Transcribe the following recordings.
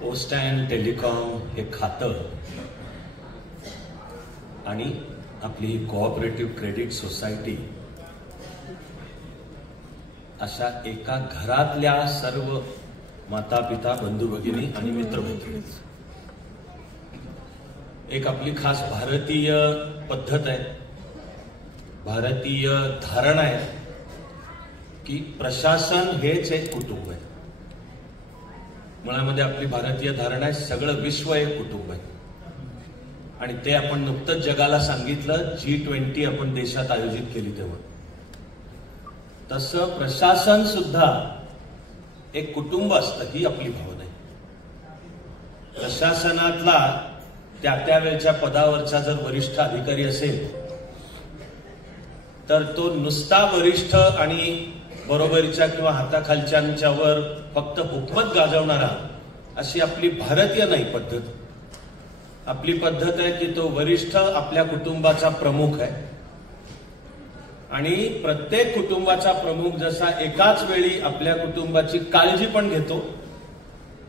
Post and telecom हे खातं आणि आपली कोऑपरेटिव्ह क्रेडिट सोसायटी अशा एका घरातल्या सर्व माता पिता बंधू भगिनी आणि मित्रमैत्रिणी एक आपली खास भारतीय पद्धत आहे, भारतीय धारणा आहे की प्रशासन हेच एक कुटुंब आहे. मुळामध्ये आपली भारतीय धारणा आहे सगळं विश्व एक कुटुंब आहे आणि ते आपण नुकतंच जगाला सांगितलं G20 आपण देशात आयोजित केली तेव्हा. तसं प्रशासन सुद्धा एक कुटुंब असतं ही आपली भावना आहे. प्रशासनातला त्या वेळच्या पदावरचा जर वरिष्ठ अधिकारी असेल तर तो नुसता वरिष्ठ आणि बरोबरीच्या किंवा हाताखालच्यांच्यावर फक्त हुकमत गाजवणारा अशी आपली भारतीय नाही पद्धत. आपली पद्धत आहे की तो वरिष्ठ आपल्या कुटुंबाचा प्रमुख आहे आणि प्रत्येक कुटुंबाचा प्रमुख जसा एकाच वेळी आपल्या कुटुंबाची काळजी पण घेतो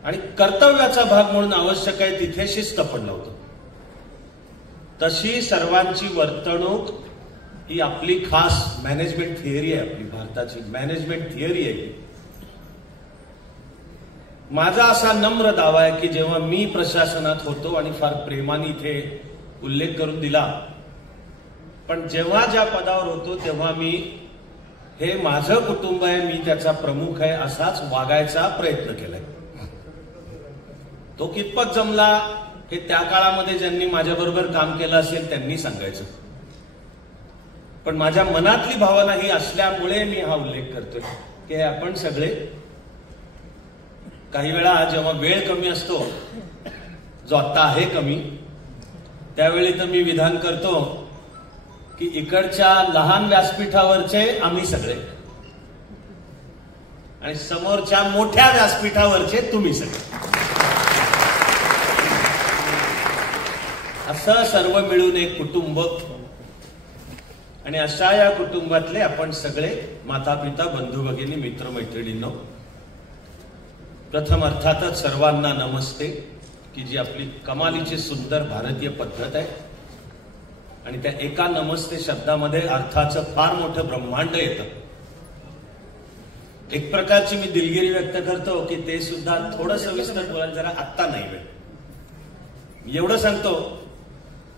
आणि कर्तव्याचा भाग म्हणून आवश्यक आहे तिथे शिस्त पण लावतो, तशी सर्वांची वर्तणूक ही आपली खास मॅनेजमेंट थिअरी आहे. आपली भारताची मॅनेजमेंट थिअरी आहे. माझा असा नम्र दावा आहे की जेव्हा मी प्रशासनात होतो आणि फार प्रेमाने इथे उल्लेख करून दिला, पण जेव्हा ज्या पदावर होतो तेव्हा मी हे माझं कुटुंब आहे, मी त्याचा प्रमुख आहे असाच वागायचा प्रयत्न केलाय. तो कितपत जमला हे त्या काळामध्ये ज्यांनी माझ्याबरोबर काम केलं असेल त्यांनी सांगायचं, पण माझ्या मनातली भावना ही असल्यामुळे मी हा उल्लेख करतोय की आपण सगळे काही वेळा जेव्हा वेळ कमी असतो, जो आता आहे कमी, त्यावेळी तर मी विधान करतो की इकडच्या लहान व्यासपीठावरचे आम्ही सगळे आणि समोरच्या मोठ्या व्यासपीठावरचे तुम्ही सगळे, असं सर्व मिळून एक कुटुंब. आणि अशा या कुटुंबातले आपण सगळे माता पिता बंधू भगिनी मित्र मैत्रिणींनो, प्रथम अर्थातच सर्वांना नमस्ते, की जी आपली कमालीची सुंदर भारतीय पद्धत आहे आणि त्या एका नमस्ते शब्दामध्ये अर्थाचं फार मोठं ब्रह्मांड येतं. एक प्रकारची मी दिलगिरी व्यक्त करतो की ते सुद्धा थोडं सविस्तर बोलायला जरा आत्ता नाही वेळ. एवढं सांगतो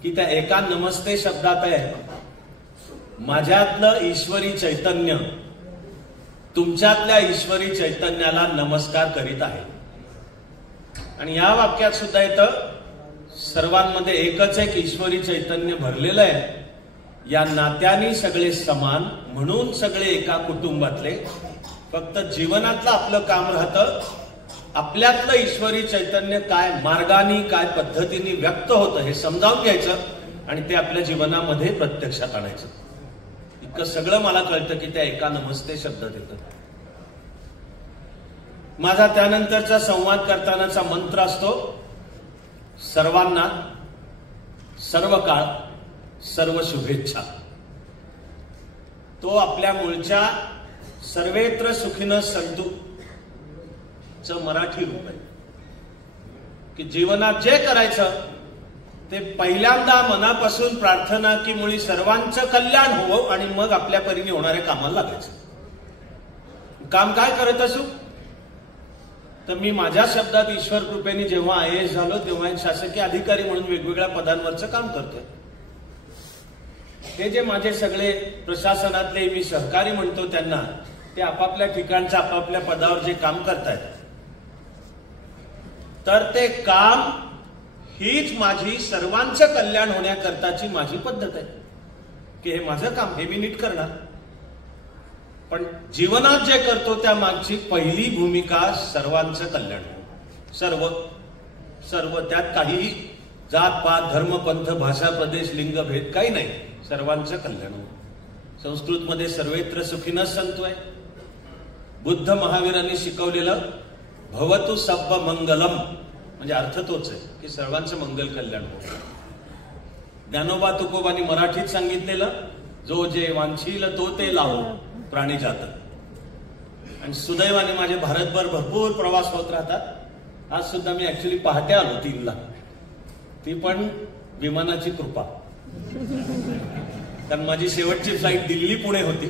की त्या एका नमस्ते शब्दात आहे माझ्यातलं ईश्वरी चैतन्य तुमच्यातल्या ईश्वरी चैतन्याला नमस्कार करीत आहे. आणि या वाक्यात सुद्धा येतं सर्वांमध्ये एकच एक ईश्वरी चैतन्य भरलेलं आहे. या नात्याने सगळे समान, म्हणून सगळे एका कुटुंबातले. फक्त जीवनातलं आपलं काम राहतं आपल्यातलं ईश्वरी चैतन्य काय मार्गाने काय पद्धतीने व्यक्त होतं हे समजावून घ्यायचं आणि ते आपल्या जीवनामध्ये प्रत्यक्षात आणायचं. इतकं सगळं मला कळतं की त्या एका नमस्ते शब्दात येतं. माझा त्यानंतरचा संवाद करतानाचा मंत्र असतो सर्वांना सर्व काळ सर्व शुभेच्छा. तो आपल्या मूळच्या सर्वेत्र सुखीनं संतु च मराठी रूप आहे की जीवनात जे करायचं ते पहिल्यांदा मनापासून प्रार्थना की मुळी सर्वांचं कल्याण होवं आणि मग आपल्या परीने होणाऱ्या कामाला लागायचं. काम काय करत असू तर मी माझ्या शब्दात ईश्वर कृपेने जेव्हा IAS झालो तेव्हा एक शासकीय अधिकारी म्हणून वेगवेगळ्या पदांवरचं काम करतोय. हे जे माझे सगळे प्रशासनातले मी सहकारी म्हणतो त्यांना, ते आपापल्या ठिकाणच्या आपापल्या पदावर जे काम करतायत तर ते काम हीच माझी सर्वांचं कल्याण होण्याकरताची माझी पद्धत आहे की हे माझं काम, हे मी नीट करणार. पण जीवनात जे करतो त्या मागची पहिली भूमिका सर्वांचं कल्याण हो. सर्व सर्व त्यात काही जात पात धर्म पंथ भाषा प्रदेश लिंग भेद काही नाही, सर्वांचं कल्याण हो. संस्कृतमध्ये सर्वेत्र सुखीनः सन्तु आहे. बुद्ध महावीरांनी शिकवलेलं भवतु सब्ब मंगलम म्हणजे अर्थ तोच आहे की सर्वांचं मंगल कल्याण हो. ज्ञानोबा तुकोबांनी मराठीत सांगितलेलं जो जे वांछील तो ते लावो प्राणी जात. आणि सुदैवाने माझे भारतभर भरपूर प्रवास होत राहतात. आज सुद्धा मी ऍक्च्युली पहाटे आलो 3ला, ती पण विमानाची कृपा, कारण माझी शेवटची फ्लाईट दिल्ली पुणे होती.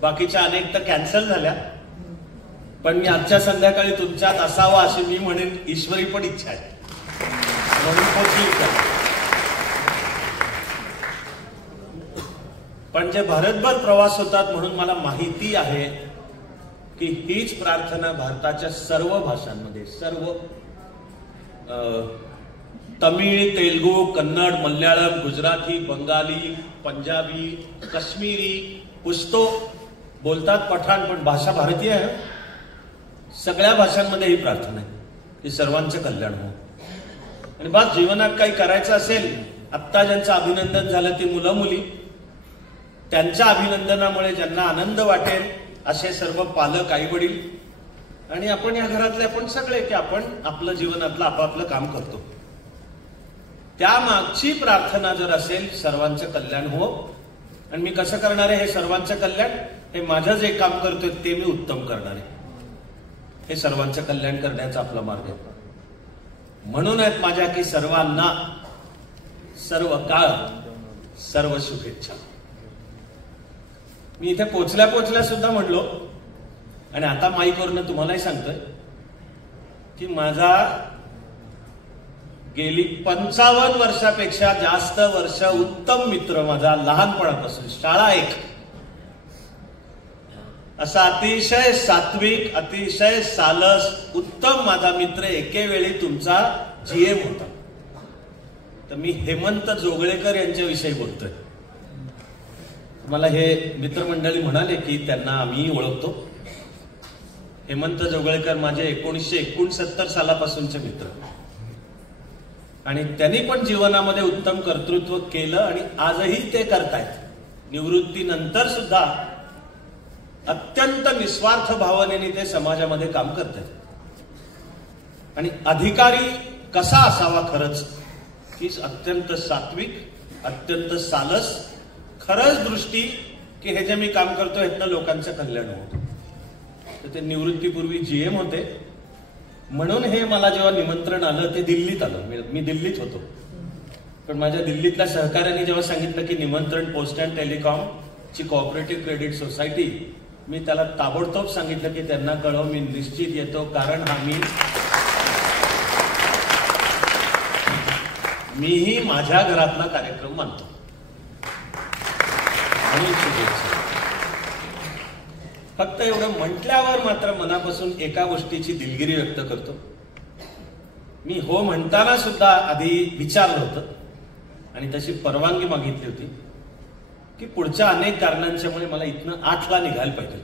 बाकीच्या अनेक तर कॅन्सल झाल्या, पण मी आजच्या संध्याकाळी तुमच्यात असावा अशी मी म्हणेन ईश्वरी पण इच्छा आहे, म्हणून पोचली इच्छा. पण जे भारतभर प्रवास होतात म्हणून मला माहिती आहे की हीच प्रार्थना भारताच्या सर्व भाषांमध्ये, सर्व तमिळ, तेलुगू, कन्नड, मल्याळम, गुजराती, बंगाली, पंजाबी, काश्मीरी, पुश्तो बोलतात, पठाण, पण भाषा भारतीय आहे. सगळ्या भाषांमध्ये ही प्रार्थना आहे की सर्वांचं कल्याण हो. आणि बस जीवनात काही करायचं असेल, आत्ता ज्यांचं अभिनंदन झालं ती मुलं मुली, त्यांच्या अभिनंदनामुळे ज्यांना आनंद वाटेल असे सर्व पालक, आई वडील आणि आपण या घरातले आपण सगळे, की आपण आपलं जीवनातलं आपापलं काम करतो. त्या मागची प्रार्थना जर असेल सर्वांचं कल्याण हो. आणि मी कसं करणार आहे हे सर्वांचं कल्याण? हे माझं जे काम करतोय ते मी उत्तम करणार आहे. हे सर्वांचं कल्याण करण्याचा आपला मार्ग आहे. म्हणून आहेत माझ्या की सर्वांना सर्व काळ सर्व शुभेच्छा. मी इथे पोचल्या सुद्धा म्हणलो, आणि आता माईकवरनं तुम्हालाही सांगतोय की माझा गेली 55 वर्षापेक्षा जास्त वर्ष उत्तम मित्र, माझा लहानपणापासून शाळा एक, असा अतिशय सात्विक, अतिशय सालस, उत्तम माझा मित्र एके वेळी तुमचा जीएम होता. तर मी हेमंत जोगळेकर यांच्याविषयी बोलतोय. मला हे मित्रमंडळी म्हणाले की त्यांना आम्ही ओळखतो. हेमंत जोगळेकर माझे 1969 सालापासूनचे मित्र, आणि त्यांनी पण जीवनामध्ये उत्तम कर्तृत्व केलं आणि आजही ते करतायत. निवृत्तीनंतर सुद्धा अत्यंत निस्वार्थ भावनेने ते समाजामध्ये काम करतात. आणि अधिकारी कसा असावा खरंच, की अत्यंत सात्विक, अत्यंत सालस, खरंच दृष्टी की हे जे मी काम करतो ह्यातनं लोकांचं कल्याण होतं. तर ते निवृत्तीपूर्वी जीएम होते. म्हणून हे मला जेव्हा निमंत्रण आलं ते दिल्लीत आलं. मी दिल्लीत होतो, पण माझ्या दिल्लीतल्या सहकाऱ्यांनी जेव्हा सांगितलं की निमंत्रण पोस्ट अँड टेलिकॉम ची कोऑपरेटिव्ह क्रेडिट सोसायटी, मी त्याला ताबडतोब सांगितलं की त्यांना कळव, मी निश्चित येतो, कारण हा मीही माझ्या घरातला कार्यक्रम मानतो. फक्त एवढं म्हटल्यावर मात्र मनापासून एका गोष्टीची दिलगिरी व्यक्त करतो. मी हो म्हणताना सुद्धा आधी विचारलं होतं आणि तशी परवानगी मागितली होती की पुढच्या अनेक कारणांच्यामुळे मला इथनं 8ला निघायला पाहिजे.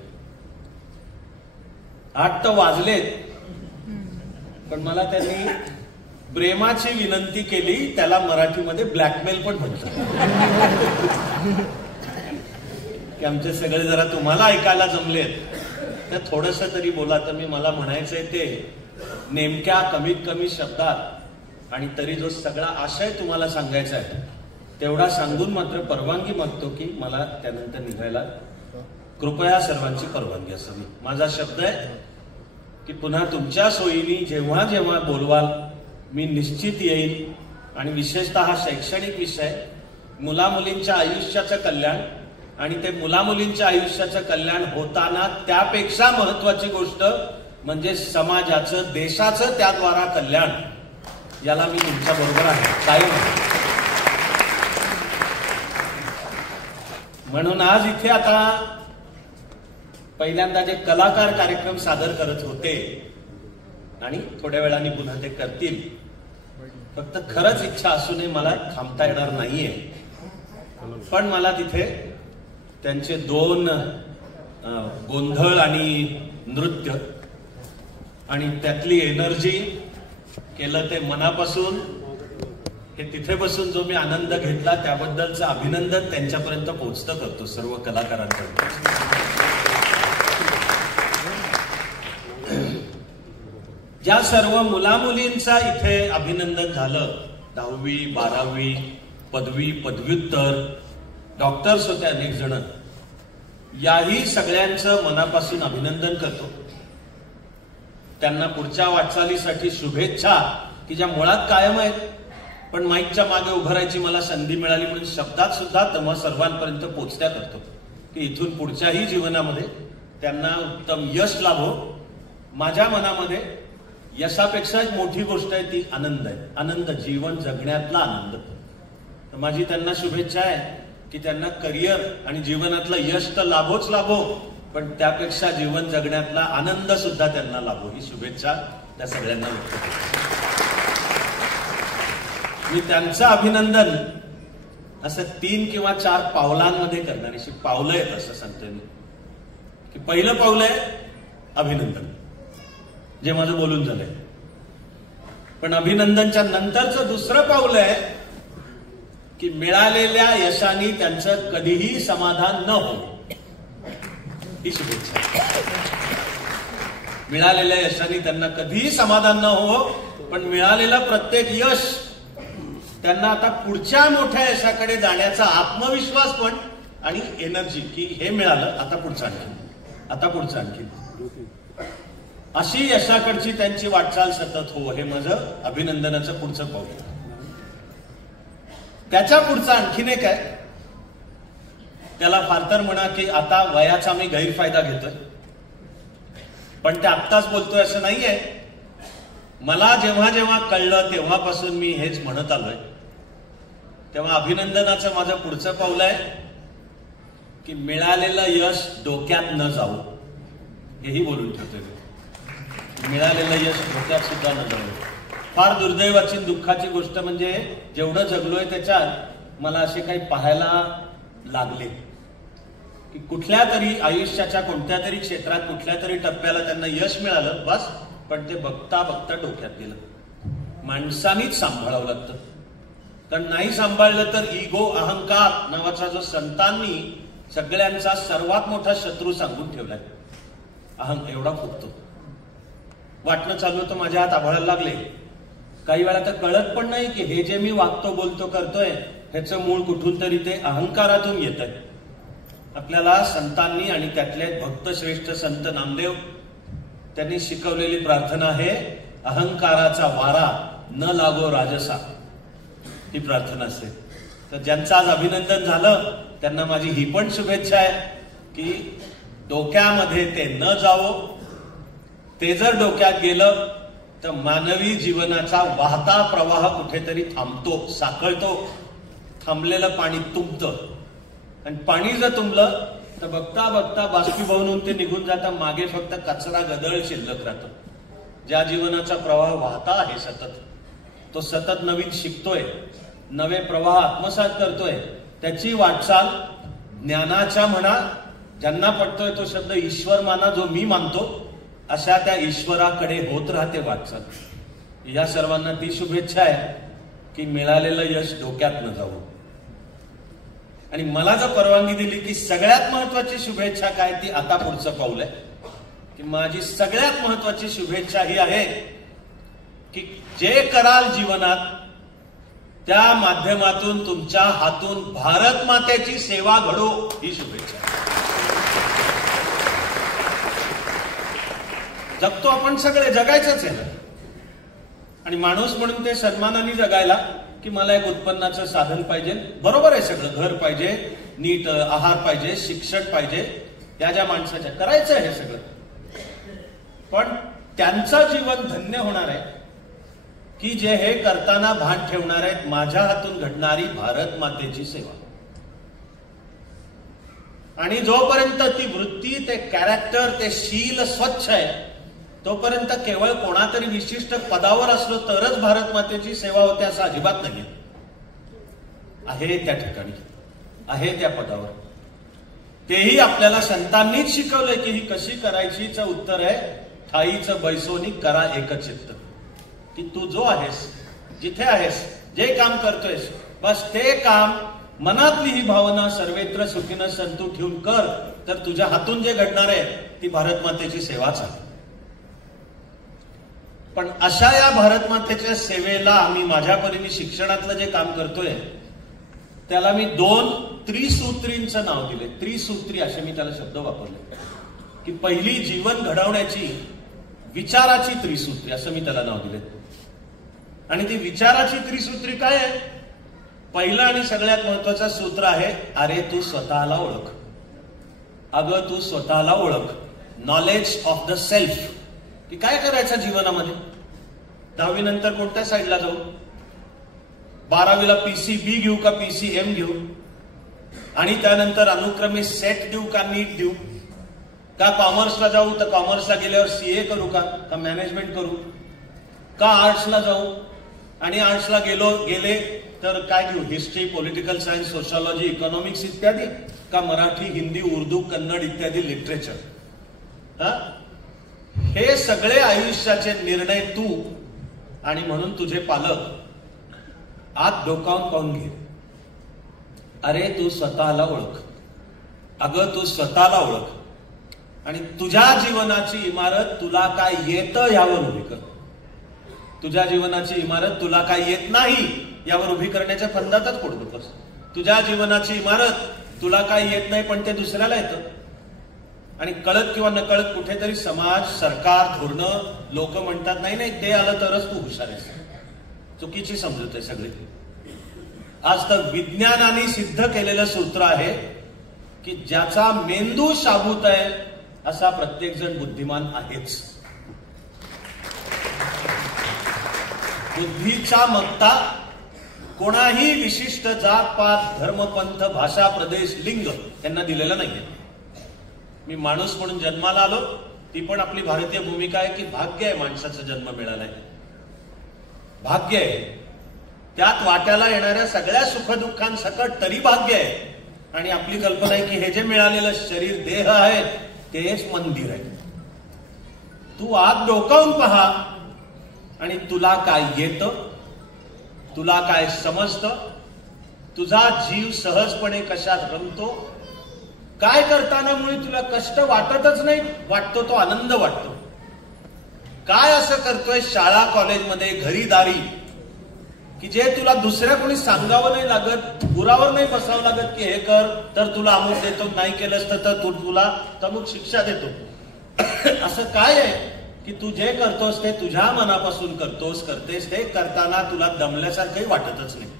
8 तर वाजलेत, पण मला त्यांनी प्रेमाची विनंती केली, त्याला मराठीमध्ये ब्लॅकमेल पण म्हणतात, की आमचे सगळे जरा तुम्हाला ऐकायला जमलेत तर थोडस तरी बोला. तर मला म्हणायचंय ते नेमक्या कमीत कमी शब्दात, आणि तरी जो सगळा आशय तुम्हाला सांगायचा आहे तेवढा सांगून मात्र परवानगी मागतो की मला त्यानंतर निघायला कृपया सर्वांची परवानगी असावी. माझा शब्द आहे की पुन्हा तुमच्या सोयीने जेव्हा जेव्हा बोलवाल मी निश्चित येईल. आणि विशेषतः हा शैक्षणिक विषय, मुलामुलींच्या आयुष्याचं कल्याण, आणि ते मुलामुलींच्या आयुष्याचं कल्याण होताना त्यापेक्षा महत्वाची गोष्ट म्हणजे समाजाचं, देशाचं त्याद्वारा कल्याण, याला मी तुमच्या बरोबर आहे कायम. म्हणून आज इथे आता पहिल्यांदा जे कलाकार कार्यक्रम सादर करत होते आणि थोड्या वेळाने पुन्हा ते करतील, फक्त खरंच इच्छा असूनही मला थांबता येणार नाहीये. पण मला तिथे त्यांचे 2 गोंधळ आणि नृत्य आणि त्यातली एनर्जी केलं ते मनापासून, हे तिथे बसून जो मी आनंद घेतला त्याबद्दलचं अभिनंदन त्यांच्यापर्यंत पोहोचतं करतो सर्व कलाकारांकडून. ज्या सर्व मुलामुलींचा इथे अभिनंदन झालं, 10वी 12वी पदवी पदव्युत्तर डॉक्टर्स होते अनेक जण, याही सगळ्यांचं मनापासून अभिनंदन करतो. त्यांना पुढच्या वाटचालीसाठी शुभेच्छा की ज्या मुळात कायम आहेत, पण माईकच्या मागे उभं राहायची मला संधी मिळाली म्हणून शब्दात सुद्धा तुम्हा सर्वांपर्यंत पोचत्या करतो की इथून पुढच्याही जीवनामध्ये त्यांना उत्तम यश लाभो. माझ्या मनामध्ये यशापेक्षा एक मोठी गोष्ट आहे ती आनंद आहे. आनंद, जीवन जगण्यातला आनंद. तर माझी त्यांना शुभेच्छा आहे की त्यांना करिअर आणि जीवनातलं यश तर लाभोच लाभो, पण त्यापेक्षा जीवन जगण्यातला आनंद सुद्धा त्यांना लाभो, ही शुभेच्छा त्या सगळ्यांना व्यक्त करतो. मी त्यांचं अभिनंदन असं 3 किंवा 4 पावलांमध्ये करणार. अशी पावलं आहेत असं सांगतोय मी की पहिलं पाऊल आहे अभिनंदन, जे माझं बोलून झालंय. पण अभिनंदनच्या नंतरचं दुसरं पाऊल आहे की मिळालेल्या यशाने त्यांचं कधीही समाधान न हो, ही शुभेच्छा. मिळालेल्या यशाने त्यांना कधीही समाधान न हो, पण मिळालेलं प्रत्येक यश त्यांना आता पुढच्या मोठ्या यशाकडे जाण्याचा आत्मविश्वास पण आणि एनर्जी की हे मिळालं, आता पुढचं आणखी, आता पुढचं आणखी, अशी यशाकडची त्यांची वाटचाल सतत हो, हे माझं अभिनंदनाचं पुढचं पाऊल. त्याच्या पुढचं आणखीन एक आहे, त्याला फार तर म्हणा की आता वयाचा मी गैरफायदा घेतोय, पण ते आत्ताच बोलतोय असं नाहीये. मला जेव्हा जेव्हा कळलं तेव्हापासून मी हेच म्हणत आलोय. तेव्हा अभिनंदनाचं माझं पुढचं पाऊल आहे की मिळालेलं यश डोक्यात न जाऊ, हेही बोलून ठेवतोय. मिळालेलं यश डोक्यात सुद्धा न जाऊ. फार दुर्दैवाची दुःखाची गोष्ट म्हणजे जेवढं जगलोय त्याच्यात मला असे काही पाहायला लागले की कुठल्या तरी आयुष्याच्या कोणत्या तरी क्षेत्रात कुठल्या तरी टप्प्याला त्यांना यश मिळालं बस, पण ते बघता बघता डोक्यात गेलं. माणसानीच सांभाळावं लागतं, कारण नाही सांभाळलं तर इगो, अहंकार नावाचा जो संतांनी सगळ्यांचा सर्वात मोठा शत्रू सांगून ठेवलाय, एवढा फुगतो. वाटणं चालू होतं माझ्या हात आभाळायला लागले. काही वेळा तर कळत पण नाही की हे जे मी वागतो बोलतो करतोय ह्याचं मूळ कुठून तरी ते अहंकारातून येत आहे. आपल्याला संतांनी आणि त्यातले भक्त श्रेष्ठ संत नामदेव त्यांनी शिकवलेली प्रार्थना आहे, अहंकाराचा वारा न लागो राजसा, ही प्रार्थना असते. तर ज्यांचं आज अभिनंदन झालं त्यांना माझी ही पण शुभेच्छा आहे की डोक्यामध्ये ते न जावो. ते जर डोक्यात गेलं तर मानवी जीवनाचा वाहता प्रवाह कुठेतरी थांबतो, साखळतो. थांबलेलं पाणी तुंबतं, आणि पाणी जर तुंबलं तर बघता बघता बाष्पीभवन ते निघून जातं, मागे फक्त कचरा गदळ शिल्लक राहतो. ज्या जीवनाचा प्रवाह वाहता आहे सतत, तो सतत नवीन शिकतोय, नवे प्रवाह आत्मसात करतोय, त्याची वाटचाल ज्ञानाच्या म्हणा, ज्यांना पटतोय तो शब्द ईश्वर माना, जो मी मानतो, अशा त्या ईश्वराकडे होत राहते वाटचाल. या सर्वांना ती शुभेच्छा आहे की मिळालेलं यश डोक्यात न जाऊ. आणि मला जर परवानगी दिली की सगळ्यात महत्वाची शुभेच्छा काय, ती आता पुढचं पाऊल आहे की माझी सगळ्यात महत्वाची शुभेच्छा ही आहे की जे कराल जीवनात त्या माध्यमातून तुमच्या हातून भारत मातेची सेवा घडो, ही शुभेच्छा. जगतो आपण सगळे, जगायचंच आहे ना. आणि माणूस म्हणून ते सन्मानाने जगायला की मला एक उत्पन्नाचं साधन पाहिजे, बरोबर आहे, सगळं घर पाहिजे, नीट आहार पाहिजे, शिक्षण पाहिजे, त्या ज्या माणसाच्या करायचं आहे हे सगळं. पण त्यांचं जीवन धन्य होणार आहे की जे हे करताना भान ठेवणार आहेत माझ्या हातून घडणारी भारत मातेची सेवा. आणि जोपर्यंत ती वृत्ती, ते कॅरेक्टर, ते शील स्वच्छ आहे तोपर्यंत केवळ कोणातरी विशिष्ट पदावर असलो तरच भारत मातेची सेवा होते असं अजिबात नाही. आहे त्या ठिकाणी, आहे त्या पदावर, तेही आपल्याला संतांनीच शिकवलंय की ही कशी करायचीच उत्तर आहे ठाईचं बैसोनी करा एकचित्त. की तू जो आहेस, जिथे आहेस, जे काम करतोयस, बस ते काम, मनातली ही भावना सर्वेत्र सुखीनं संतू ठेवून कर, तर तुझ्या हातून जे घडणार आहे ती भारत मातेची सेवाच आहे. पण अशा या भारत मातेच्या सेवेला आम्ही माझ्या परीने शिक्षणातलं जे काम करतोय त्याला मी 2 त्रिसूत्रींचं नाव दिले. त्रिसूत्री असे मी त्याला शब्द वापरले की पहिली जीवन घडवण्याची विचाराची त्रिसूत्री असं मी त्याला नाव दिले. आणि ती विचाराची त्रिसूत्री काय आहे? पहिलं आणि सगळ्यात महत्वाचं सूत्र आहे, अरे तू स्वतःला ओळख. अगं तू स्वतःला ओळख. Knowledge of the self. की काय करायचं जीवनामध्ये? 10वी नंतर कोणत्या साईडला जाऊ? 12वीला PCB घेऊ का PCM घेऊ? आणि त्यानंतर अनुक्रमे सेट देऊ का नीट देऊ? का कॉमर्सला जाऊ तर कॉमर्सला गेल्यावर CA करू का मॅनेजमेंट करू? का आर्ट्सला जाऊ आणि आर्ट्सला गेले तर काय घेऊ? History, political science, sociology, economics इत्यादी? का मराठी, हिंदी, उर्दू, कन्नड इत्यादी लिटरेचर? हे सगळे आयुष्याचे निर्णय तू आणि म्हणून तुझे पालक आत डोकावून पाहून घे. अरे तू स्वतःला ओळख. अगं तू स्वतःला ओळख आणि तुझ्या जीवनाची इमारत तुला काय येतं यावर उभी कर. तुझ्या जीवनाची इमारत तुला काय येत नाही यावर उभी करण्याच्या फंदातच पडू नकोस. तुझ्या जीवनाची इमारत तुला काय येत नाही पण ते दुसऱ्याला येतं. आणि कळत किंवा नकळत कुठेतरी समाज, सरकार, धोरणं, लोक म्हणतात नाही नाही ते आलं तरच तू हुशार आहेस. चुकीची समजूत आहे सगळी. आज तर विज्ञानाने सिद्ध केलेलं सूत्र आहे की ज्याचा मेंदू शाबूत आहे असा प्रत्येक जण बुद्धिमान आहेच. बुद्धीचा मगता कोणाही विशिष्ट जात, पात, धर्म, पंथ, भाषा, प्रदेश, लिंग यांना दिलेला नाहीये. मी माणूस म्हणून जन्माला आलो, ती पण आपली भारतीय भूमिका आहे की भाग्य आहे माणसाचा जन्म मिळालाय. भाग्य आहे. त्यात वाट्याला येणाऱ्या सगळ्या सुखदुःखांसकट तरी भाग्य आहे. आणि आपली कल्पना आहे की हे जे मिळालेलं शरीर, देह आहे तेच मंदिर आहे. तू आत डोकावून पहा आणि तुला काय येतं, तुला काय समजतं, तुझा जीव सहजपणे कशात रमतो, काय करताना मुळे तुला कष्ट वाटतच नाही, वाटतो तो आनंद वाटतो. काय असं करतोय शाळा कॉलेजमध्ये, घरी दारी की जे तुला दुसऱ्या कोणी सांगावं नाही लागत, गुरावर नाही बसावं लागत की हे कर तर तुला अमुक देतो, नाही केलंस तर तुला तमुक शिक्षा देतो. असं काय आहे की तू जे करतोस ते तुझ्या मनापासून करतेस. ते करताना तुला दमल्यासारखंही वाटतच नाही.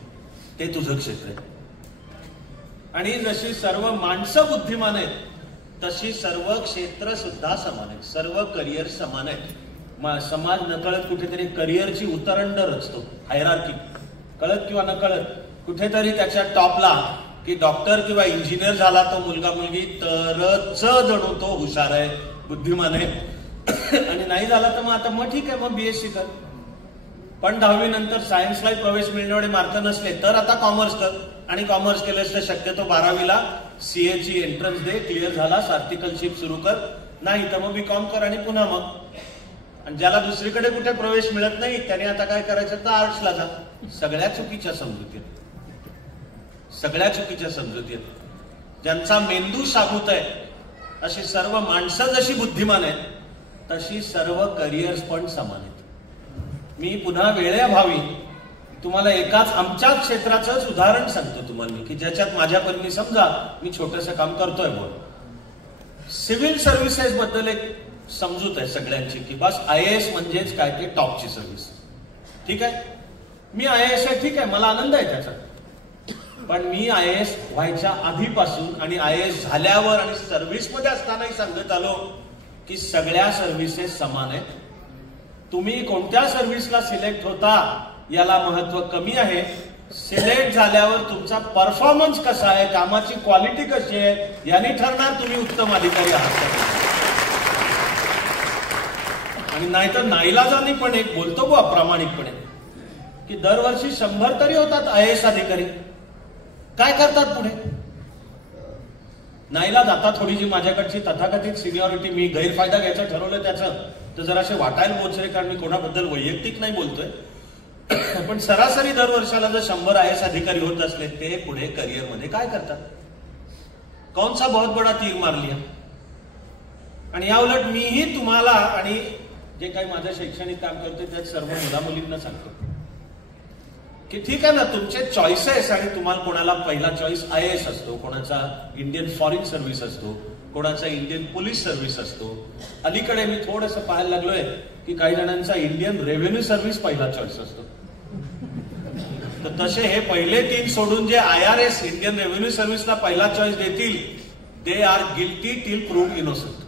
ते तुझं क्षेत्र आहे. आणि जशी सर्व माणसं बुद्धिमान आहेत तशी सर्व क्षेत्र सुद्धा समान आहेत. सर्व करिअर समान आहेत. समाज नकळत कुठेतरी करिअरची उतरंड रचतो. हायरार्की कळत किंवा नकळत कुठेतरी त्याच्या टॉपला की डॉक्टर किंवा इंजिनियर झाला तो मुलगा मुलगी तरच जणू तो हुशार आहे, बुद्धिमान आहे. आणि नाही झाला तर मग ठीक आहे, मग BSc कर. पण 10वी नंतर सायन्सला प्रवेश मिळण्याकडे मार्क नसले तर आता कॉमर्स कर. आणि कॉमर्स केलंस तर शक्यतो 12वीला CA ची एंट्रन्स दे, क्लिअर झाला आर्टिकलशिप सुरू कर. नाही तर मग B.Com कर आणि पुन्हा मग. आणि ज्याला दुसरीकडे कुठे प्रवेश मिळत नाही त्याने आता काय करायचं तर आर्ट्सला जा. सगळ्या चुकीच्या समजुती आहेत. सगळ्या चुकीच्या समजुती आहेत. ज्यांचा मेंदू शाबूत आहे अशी सर्व माणसं जशी बुद्धिमान आहेत तशी सर्व करिअर्स पण समान आहेत. मी पुन्हा वेळेअभावी तुम्हाला एकाच आमच्या क्षेत्राचंच उदाहरण सांगतो तुम्हाला मी की ज्याच्यात माझ्या परीने समजा मी छोटंसं काम करतोय. बोल सिव्हिल सर्व्हिसेस बद्दल एक समजूत आहे सगळ्यांची की बस IAS म्हणजेच काय ते टॉपची सर्व्हिस. ठीक आहे, मी IAS आहे, ठीक आहे, मला आनंद आहे त्याचा. पण मी IAS व्हायच्या आधीपासून आणि IAS झाल्यावर आणि सर्व्हिसमध्ये असतानाही सांगत आलो की सगळ्या सर्व्हिसेस समान आहेत. तुम्ही कोणत्या सर्व्हिसला सिलेक्ट होता याला महत्व कमी आहे. सिलेक्ट झाल्यावर तुमचा परफॉर्मन्स कसा आहे, कामाची क्वालिटी कशी आहे यांनी ठरणार तुम्ही उत्तम अधिकारी आहात. आणि नाहीतर नाईलाजाने पण एक बोलतो बुवा प्रामाणिकपणे की दरवर्षी 100 तरी होतात IAS अधिकारी. काय करतात पुढे? नाईलाज आता थोडी जी माझ्याकडची तथाकथित सिनियरिटी, मी गैरफायदा घ्यायचं ठरवलं त्याचं तर जराशे वाटायला बोचरे, कारण मी कोणाबद्दल वैयक्तिक नाही बोलतोय. पण सरासरी दर वर्षाला जर 100 IAS अधिकारी होत असले ते पुढे करिअरमध्ये काय करतात? कौन सा बहुत बडा तीर मार लिया. आणि या उलट मीही तुम्हाला आणि जे काही माझं शैक्षणिक काम करतोय त्यात सर्व मुला मुलींना सांगतो की ठीक आहे ना, तुमचे चॉईसेस आणि तुम्हाला कोणाला पहिला चॉईस IAS असतो, कोणाचा इंडियन फॉरेन सर्व्हिस असतो, कोणाचा इंडियन पोलीस सर्व्हिस असतो. अलीकडे मी थोडंसं पाहायला लागलोय की काही जणांचा इंडियन रेव्हेन्यू सर्व्हिस पहिला चॉईस असतो. तर तसे हे पहिले 3 सोडून जे IRS इंडियन रेव्हेन्यू सर्व्हिसला पहिला चॉईस देतील, they are guilty till prove innocent.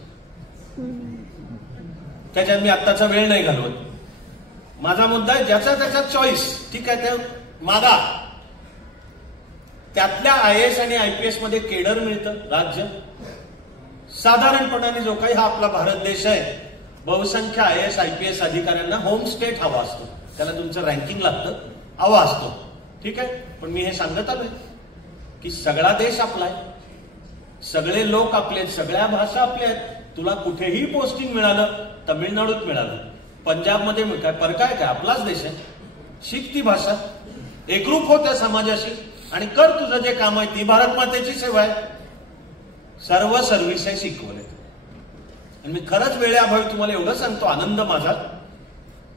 त्याच्यात मी आत्ताचा वेळ नाही घालवत. माझा मुद्दा आहे ज्याचा त्याचा चॉईस, ठीक आहे, ते मागा. त्यातल्या IAS आणि IPS मध्ये केडर मिळतं, राज्य. साधारणपणाने जो काही हा आपला भारत देश आहे, बहुसंख्य IAS IPS अधिकाऱ्यांना होम स्टेट हवा असतो. त्याला तुमचं रँकिंग लागतं, हवा असतो, ठीक आहे. पण मी हे सांगत आलोय की सगळा देश आपला आहे, सगळे लोक आपले, सगळ्या भाषा आपल्या आहेत. तुला कुठेही पोस्टिंग मिळालं, तमिळनाडूत मिळालं, पंजाबमध्ये काय फरक आहे काय? आपलाच देश आहे. शिक ती भाषा, एकरूप हो त्या समाजाशी आणि कर तुझं जे काम आहे. ती भारत मातेची सेवा आहे. सर्व सर्व्हिसेस इक्वल आहेत. आणि मी खरंच वेळेअभावी तुम्हाला एवढं सांगतो, आनंद माझा,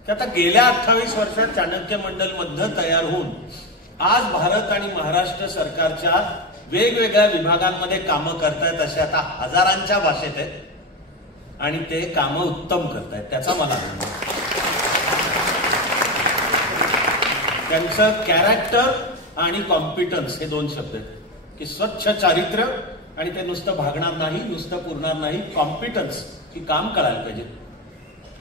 की आता गेल्या 28 वर्षात चाणक्य मंडल मध्ये तयार होऊन आज भारत आणि महाराष्ट्र सरकारच्या वेगवेगळ्या विभागांमध्ये कामं करतायत. असे आता हजारांच्या भाषेत आहेत आणि ते कामं उत्तम करतायत. त्याचा मला आनंद. त्यांचं कॅरेक्टर आणि कॉम्पिटन्स हे 2 शब्द आहेत, की स्वच्छ चारित्र्य आणि ते नुसतं भागणार नाही, नुसतं पुरणार नाही. कॉम्पिटन्स, की काम करायला पाहिजे.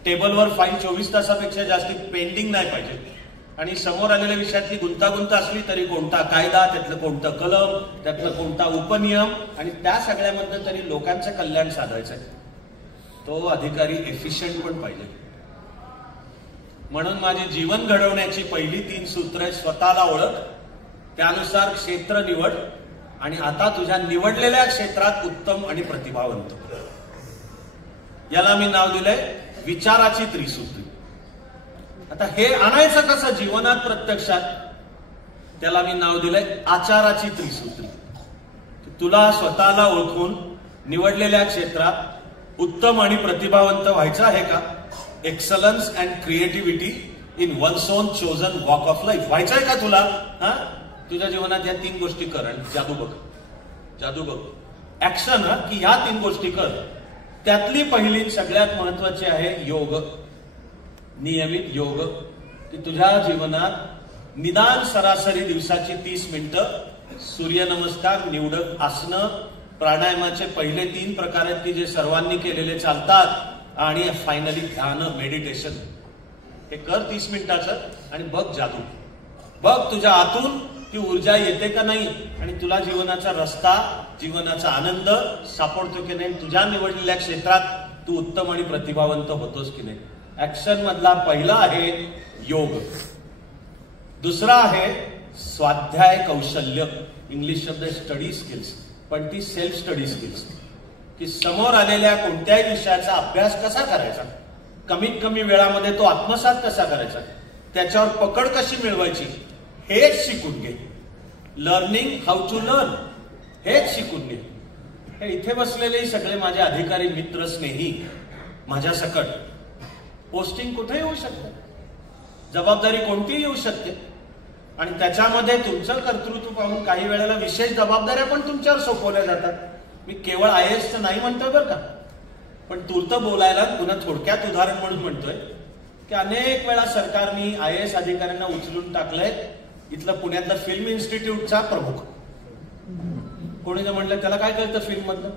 टेबलवर फाईल 24 तासापेक्षा जास्ती पेंडिंग नाही पाहिजे. आणि समोर आलेल्या विषयातली गुंतागुंत असली तरी कोणता कायदा, त्यातलं कोणतं कलम, त्यातलं कोणता उपनियम, आणि त्या सगळ्यामधनं तरी लोकांचं कल्याण साधायचं आहे. तो अधिकारी एफिशियंट पण पाहिजे. म्हणून माझी जीवन घडवण्याची पहिली 3 सूत्र: स्वतःला ओळख, त्यानुसार क्षेत्र निवड, आणि आता तुझ्या निवडलेल्या क्षेत्रात उत्तम आणि प्रतिभावंत. याला मी नाव दिलंय विचाराची त्रिसूत्री. आता हे आणायचं कसं जीवनात, प्रत्यक्षात? त्याला मी नाव दिलंय आचाराची त्रिसूत्री. तुला स्वतःला ओळखून निवडलेल्या क्षेत्रात उत्तम आणि प्रतिभावंत व्हायचं आहे का? Excellence and creativity in one's own chosen walk of life व्हायचं आहे का तुला? तुझ्या जीवनात या 3 गोष्टी कर आणि जादू बघ. जादू बघ. ऍक्शन, की ह्या 3 गोष्टी कर. त्यातली पहिली सगळ्यात महत्वाची आहे योग. नियमित योग, की तुझ्या जीवनात निदान सरासरी दिवसाची 30 मिनिटं सूर्यनमस्कार, निवडक आसनं, प्राणायामाचे पहिले 3 प्रकार आहेत की जे सर्वांनी केलेले चालतात, आणि फायनली ध्यान, मेडिटेशन. हे कर 30 मिनिटाचं आणि बघ जादू. बघ तुझ्या आतून ती ऊर्जा येते का नाही, आणि तुला जीवनाचा रस्ता, जीवनाचा आनंद सापडतो की नाही, तुझ्या निवडलेल्या क्षेत्रात तू उत्तम आणि प्रतिभावंत होतोस की नाही. ऍक्शन मधला पहिला आहे योग. दुसरा आहे स्वाध्याय कौशल्य. इंग्लिश शब्द स्टडी स्किल्स, पण ती सेल्फ स्टडी स्किल्स, की समोर आलेल्या कोणत्याही विषयाचा अभ्यास कसा करायचा, कमीत कमी वेळामध्ये तो आत्मसात कसा करायचा, त्याच्यावर पकड कशी मिळवायची, हेच शिकून घे. लर्निंग हाऊ टू लर्न, हेच शिकून घे. हे इथे बसलेले सगळे माझे अधिकारी मित्र, स्नेही, माझ्या सकट. पोस्टिंग कुठे येऊ शकते, जबाबदारी कोणतीही येऊ शकते, आणि त्याच्यामध्ये तुमचं कर्तृत्व पाहून काही वेळेला विशेष जबाबदाऱ्या पण तुमच्यावर सोपवल्या जातात. मी केवळ IAS नाही म्हणतोय बरं का, पण तूर्त बोलायला पुन्हा थोडक्यात उदाहरण म्हणून म्हणतोय की अनेक वेळा सरकारने IAS अधिकाऱ्यांना उचलून टाकलंय. इथलं पुण्यातलं फिल्म इन्स्टिट्यूटचा प्रमुख, कोणी म्हणलं त्याला काय कळतं फिल्म मधलं,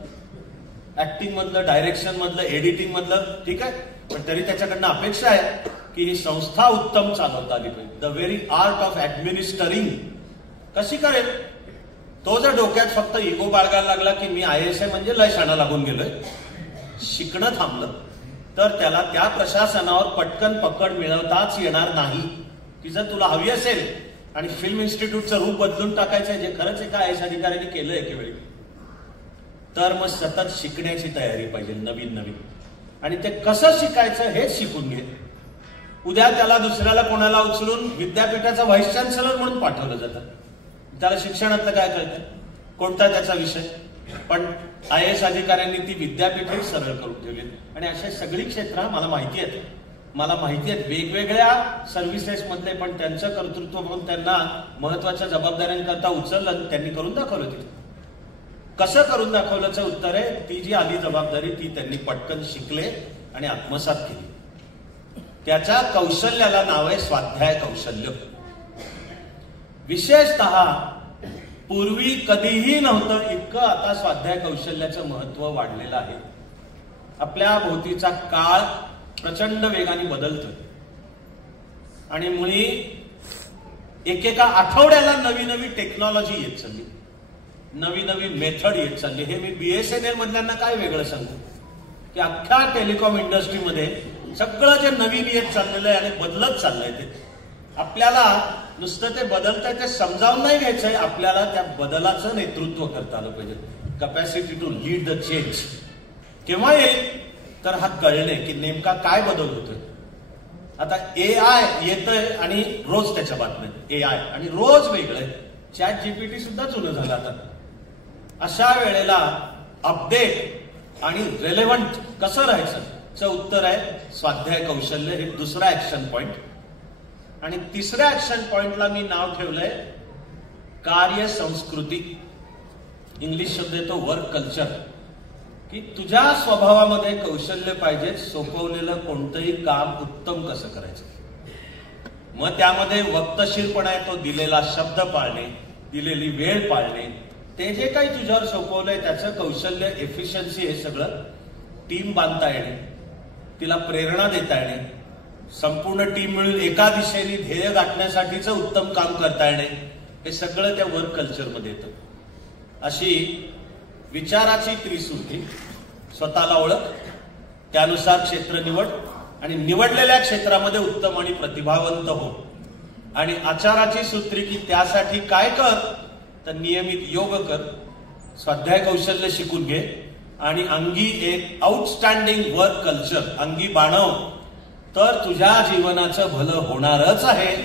ऍक्टिंग मधलं, डायरेक्शन मधलं, एडिटिंग मधलं, ठीक आहे, पण तरी त्याच्याकडनं अपेक्षा आहे की ही संस्था उत्तम चालवता आली पाहिजे. द व्हेरी आर्ट ऑफ ऍडमिनिस्टरिंग कशी करेल? तो जर डोक्यात फक्त इगो बाळगायला लागला की मी IAS आहे म्हणजे लय शाणा लागून गेलोय, शिकणं थांबलं, तर त्याला त्या प्रशासनावर पटकन पकड मिळवताच येणार नाही. ती जर तुला हवी असेल आणि फिल्म इन्स्टिट्यूटचं रूप बदलून टाकायचंय, जे खरंच एका IAS अधिकाऱ्यांनी केलं एकेवेळी, तर मग सतत शिकण्याची तयारी पाहिजे, नवीन नवीन. आणि ते कसं शिकायचं हेच शिकून घे. उद्या त्याला दुसऱ्याला कोणाला उचलून विद्यापीठाचा व्हाईस चान्सलर म्हणून पाठवलं जातं. त्याला शिक्षणातलं काय कळतं, कोणता त्याचा विषय, पण IAS अधिकाऱ्यांनी ती विद्यापीठही सरळ करून ठेवली. आणि अशा सगळी क्षेत्र मला माहिती आहेत, वेगवेगळ्या सर्व्हिसेस मधले, पण त्यांचं कर्तृत्व म्हणून त्यांना महत्वाच्या जबाबदाऱ्यांकरता उचललं, त्यांनी करून दाखवलं. तिथे कसं करून दाखवल्याचं उत्तर आहे, ती जी आली जबाबदारी ती त्यांनी पटकन शिकले आणि आत्मसात केली. त्याच्या कौशल्याला नाव आहे स्वाध्याय कौशल्य. विशेषतः पूर्वी कधीही नव्हतं इतकं आता स्वाध्याय कौशल्याचं महत्व वाढलेलं आहे. आपल्या भोवतीचा काळ प्रचंड वेगाने बदलतोय आणि मुळी एकेका आठवड्याला नवी नवी टेक्नॉलॉजी येत चालली, नवी नवी मेथड येत चालली. हे मी BSNL मधल्यांना काय वेगळं सांगू की अख्ख्या टेलिकॉम इंडस्ट्रीमध्ये सगळं जे नवीन येत चाललेलं आहे आणि बदलत चाललंय ते आपल्याला नुसतं ते बदलतंय ते समजावून नाही घ्यायचंय, आपल्याला त्या बदलाचं नेतृत्व करता आलं पाहिजे. Capacity to lead the change केव्हा येईल तर हा कळणे की नेमका काय बदल होतोय. आता AI येतंय आणि रोज त्याच्या बातम्यात AI आणि रोज वेगळं. ChatGPT सुद्धा जुनं झालं आता. अशा वेळेला अपडेट आणि रेलेव्हंट कसं राहायचं उत्तर आहे स्वाध्याय कौशल्य. हे दुसरा ऍक्शन पॉइंट. आणि तिसऱ्या ऍक्शन पॉइंटला मी नाव ठेवलंय कार्य संस्कृती. इंग्लिश शब्द येतो वर्क कल्चर. की तुझ्या स्वभावामध्ये कौशल्य पाहिजे, सोपवलेलं कोणतंही काम उत्तम कसं करायचं. मग त्यामध्ये वक्तशीरपणा आहे, तो दिलेला शब्द पाळणे, दिलेली वेळ पाळणे, ते जे काही तुझ्यावर सोपवलंय त्याचं कौशल्य, एफिशियन्सी, हे सगळं टीम बांधता येणे, तिला प्रेरणा देता येणे, संपूर्ण टीम मिळून एका दिशेने ध्येय गाठण्यासाठीचं उत्तम काम करता येणे, हे सगळं त्या वर्क कल्चरमध्ये येतं. अशी विचाराची त्रिसूत्री, स्वतःला ओळख, त्यानुसार क्षेत्र निवड आणि निवडलेल्या क्षेत्रामध्ये उत्तम आणि प्रतिभावंत हो. आणि आचाराची सूत्री की त्यासाठी काय कर तर नियमित योग कर, स्वाध्याय कौशल्य शिकून घे आणि अंगी एक आउटस्टँडिंग वर्क कल्चर अंगी बाणव, तर तुझ्या जीवनाचं भलं होणारच आहे.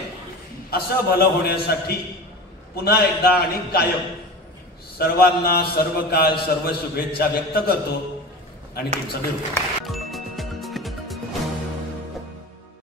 असं भलं होण्यासाठी पुन्हा एकदा आणि कायम सर्वांना सर्व काळ सर्व शुभेच्छा व्यक्त करतो आणि तुमचं देव.